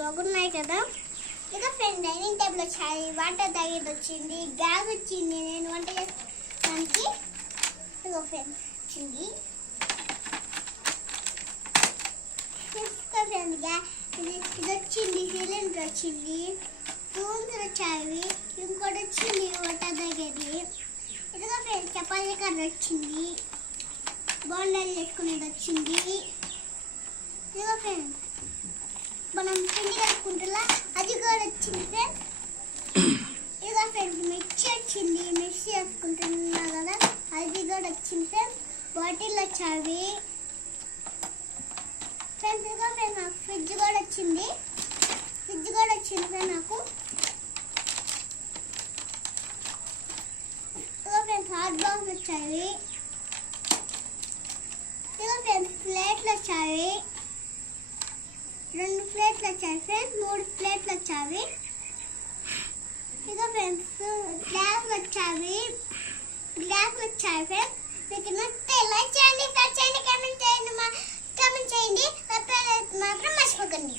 బాగున్నాయి కదా. ఇక ఫ్రెండ్ డైనింగ్ టేబుల్ వచ్చాయి, వాటర్ తాగేది వచ్చింది, గ్యాస్ వచ్చింది, నేను వంట చేయడానికి ఇక ఫ్రెండ్ వచ్చింది. ఫ్రెండ్ ఇది వచ్చింది, సిలిండర్ వచ్చింది, స్పూన్స్ వచ్చాయి, ఇంకోటి వచ్చింది వాటర్ తాగేది. ఇదిగో ఫ్రెండ్ చపాతీ కర్ర వచ్చింది, బోండాలు చేసుకునేది వచ్చింది. ఇదిగో ఫ్రెండ్ మనం పిండి కలుపుకుంటున్నా అది కూడా వచ్చింది ఫ్రెండ్. ఇదిగో ఫ్రెండ్ మిర్చి వచ్చింది, మిర్చి వేసుకుంటున్నా కదా అది కూడా వచ్చింది ఫ్రెండ్. బాటిల్ వచ్చావి ఫ్రెండ్స్. ఇదిగో ఫ్రెండ్ నాకు ఫ్రిడ్జ్ కూడా వచ్చింది, ఫ్రెండ్ నాకు. ఇదిగో ఫ్రెండ్స్ హాట్ బాక్స్ వచ్చాయి. ఇదిగో ఫ్రెండ్స్ ప్లేట్లు వచ్చాయి, 2 ప్లేట్లు వచ్చాయి ఫ్రెండ్స్, 3 ప్లేట్లు వచ్చాయి. ఇదిగో ఫ్రెండ్స్ గ్లాసులు వచ్చాయి ఫ్రెండ్స్. మీకు నచ్చితే లైక్ చేయండి, షేర్ చేయండి, కామెంట్ చేయండి, మాత్రం మర్చిపోకండి.